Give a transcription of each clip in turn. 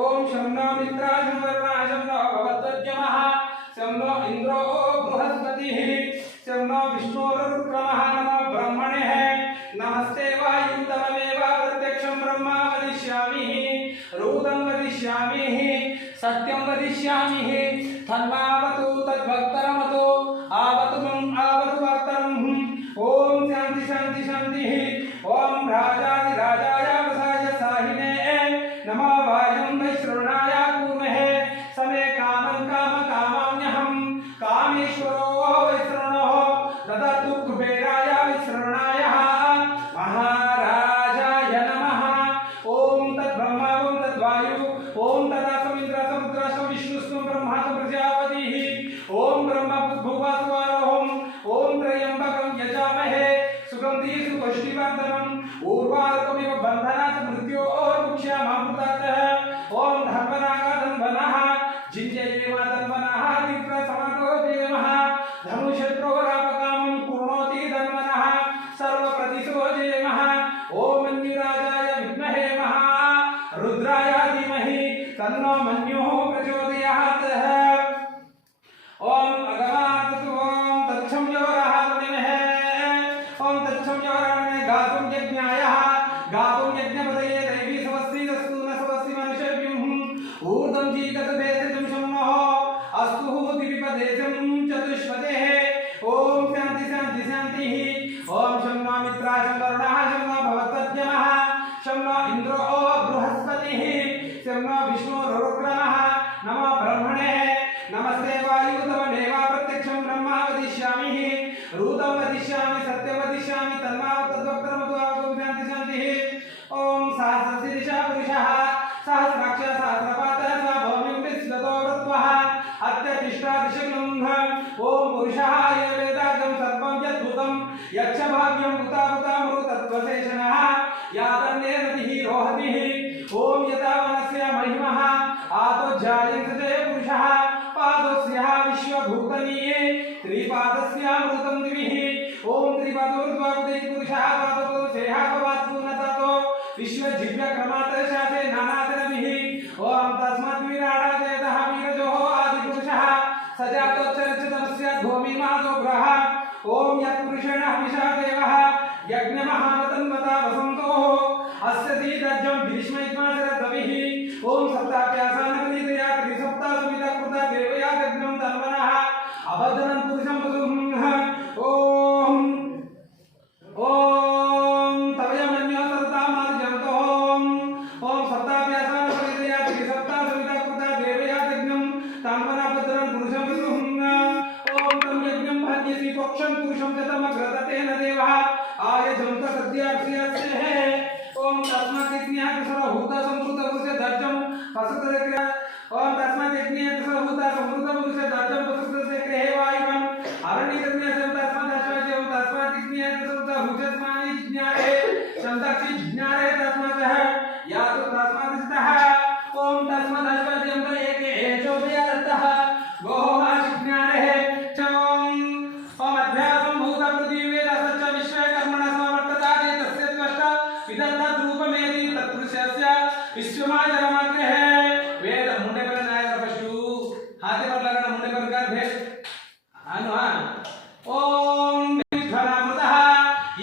ओम शं नो मित्राय शं वरुणाय शं नो भगवद्वज्जमः शं नो इंद्रो बृहस्पतिः शं नो विष्णुरुक्रमः नमो ब्रह्मणे नमस्ते वायु तममेव प्रत्यक्षं ब्रह्म वदिष्यामि रूपं वदिष्यामि सत्यं वदिष्यामि तन्मावतु तद्भक्तरमतु आवतु मम आवतु भक्तरम् ओम शांति शांति शांति ओम राजाधिराजाय वसाय साहिने नमो वायं वैश्रवणाय कूर्महे समे कामं काम कामाम्यहं कामेश्वरो वैश्रवणो ददतु कुबेराय वैश्रवणाय महाराजाय नमः ओम तद्ब्रह्म ओम तद्वायु ओम तदासम इंद्र समुद्रसम विष्णुस्त्वं ब्रह्मा प्रजापतिः ओम ब्रह्म भुवस्वरोहम ओम त्र्यंबकं यजामहे सुगंधि सुपुष्टिवर्धनम् उर्वारुकमिव बन्धनात् मृत्योर्मुक्ष्यमामृतात् ओम धर्मनागधन्वनः जिञ्जयेम धन्वनः दीप्तसमगोजेमः धनुषत्रोरापकामं कुर्णोति धन्वनः सर्वप्रतिशोजेमः ओम मन्युराजाय विद्महे महारुद्राय धीमहि तन्नो मन्युः प्रचोदयात् ओम अगमातु ओम तच्छं योरः मुनिमहे ओम तच्छं योरः गातुं यज्ञाय गातुं यज्ञपदये दैवी समस्तिरस्तु न समस्ति मनुष्यभ्यं ऊर्ध्वं जीगत देशं शम्नः अस्तु दिविपदेशं चतुष्पदेः ओम शांति शांति शांतिः ओम शं नो मित्राय शं वरुणाय शं नो भगवद्वज्जमः शं नो इंद्रो बृहस्पतिः शं नो विष्णुरुक्रमः नमो ब्रह्मणे नमस्ते वायु तममेव प्रत्यक्षं ब्रह्म वदिष्यामि रूतं वदिष्यामि सत्यं वदिष्यामि तन्मावतद्वक्त्रमतु शांति शांतिः ओम सहस्रशीर्षः पुरुषः सहस्राक्षः सहस्रपादः स भौमिं विश्वतो वृत्वः अत्यतिष्ठादिशग्नं ओम पुरुषः ये वेदागं सर्वं यद्भूतं यक्षभाग्यं भूताभूतामृतत्वशेषणः यातन्नेरतिः रोहतिः ओम यथा वनस्य महिमः आतो जायन्ते पुरुषः पादस्यः विश्वभूतनीये त्रिपादस्यामृतं दिविः ओम त्रिपादोर्ध्वोदय पुरुषः पादतो सेहापवात्पुनततो विश्वजिव्यक्रमात् शासे नानातनभिः ओम तस्मात् विराडादेतः वीरजोः आदिपुरुषः सजातोच्चरचितमस्य भूमिमादो ग्रहः ओम यत्पुरुषेण विशादेवः यज्ञमहावतन्वता वसन्तोः अस्य दीर्घं भीष्मैत्माशरद्भिः ओम सप्ताप्यासानपनीतया त्रिसप्तासुमिता कृता देवया यज्ञं तन्वनः अबद्धनं पुरुषं वसुः ओम ओम तवयमन्यो सर्वतामादिजन्तो ओम सप्ताप्यासानपनीतया त्रिसप्तासुमिता कृता देवया यज्ञं तन्वनः अबद्धनं पुरुषं वसुः ओम तं यज्ञं भाग्यसी पक्षं पुरुषं चतमग्रततेन देवः आयजन्त सद्यास्यस्य ओम तस्मात् यज्ञः सर्वभूत संस्कृत पुरुष दर्जं पसुतक्रिया ओम तस्मात् यज्ञः सर्वभूत संस्कृत पुरुष दर्जं पसुतस्य गृहे वायुवन् अरण्यकन्या तस्मात् अश्वस्य ओम तस्मात् यज्ञः सर्वभूत भुजस्मानि ज्ञाने संदक्षि ज्ञाने तस्मात् यातु तस्मात् स्थितः ओम तस्मात् अश्वस्य एक एषोपया दत्तः गोः ज्ञाने च ओम अध्यासं भूत पृथिवी तस्य विश्वकर्मणः समवर्ततानि तस्य त्वष्टा विदत्त रूपमेति तत्पुरुषस्य विश्वमाजरमाग्रह वेद मुंडे पर नाय पशु हाथे पर लगना मुंडे पर कर भेद अनुहा ओम विध्वनामृतः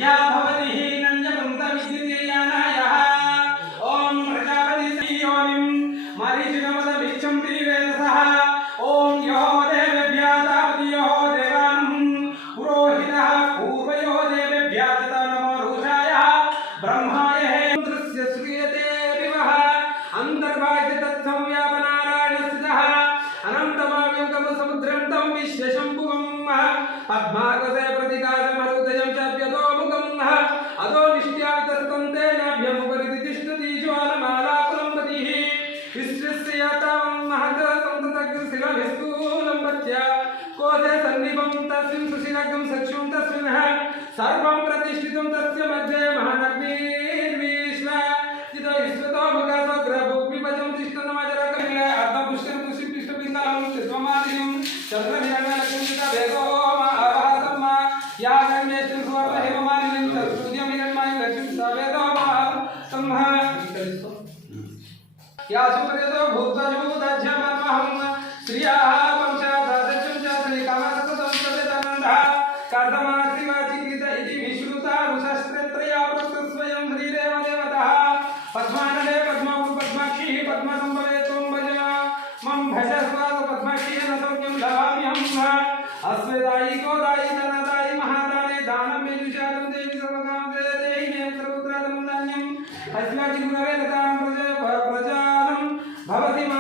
या भवति हि नंजमृत विद्युतीयानायः ओम प्रजापति योनिं मरीचिकमद भिक्षं त्रिवेदसः ओम यो देवेभ्यः तावतियो देवान् पुरोहितः पूर्वयो देवेभ्यः च नमो रुषाय ब्रह्माय दृश्य श्रूयते विवः अंतर्वाच्य तत्संव्यापनारायणस्थितः अनन्तमाव्यं कमसमुद्रं तं विश्वशम्भुवं पद्माकसे प्रतिकाशमरुदयं च व्यतोमुखं अधो निष्ट्यावितस्तं तेनाभ्यमुपरि तिष्ठति ज्वालमालाकुलम्बतिः विश्वस्य तावं महत् सन्ततग्रशिलाभिस्तूलं पच्य कोशे सन्निभं तस्मिन् सुशिलकं सक्षुं तस्मिन् सर्वं प्रतिष्ठितं तस्य मध्ये महानग्निर्विश्व चितो विश्वतो मुखसग्रभुग्विपजं तिष्ठनमजरकमिल अर्धपुष्कं पुष्पिष्टपिण्डालं चित्वमादिं चन्द्रभिरणलक्षिता वेदोम आभासं यागन्येषु सुवर्णहिममालिनीं तत्सूर्यमिरण्मयं लक्ष्मीं वेदोम संह यासुपर्यतो भूतजूतज्ञमहं श्रियाः वंशादासचं च श्रीकामसततं सवितानन्दः कर्दमाश्रिवाचिकृत इति विश्रुता ऋषस्त्रत्रया प्रस्तुस्वयं श्रीदेव देवतः पद्मानने पद्मावु पद्माक्षी पद्मसम्भवे त्वं भज मम भजस्व पद्माक्षी न सौख्यं लभाम्यहम् अस्मदायिको दायि धनदायि महादाने दानं मे विशालं देवी सर्वकामदे देहि मे सर्वत्रादनं धान्यम् अस्माकं गुणवे ददानं प्रजानं भवति मा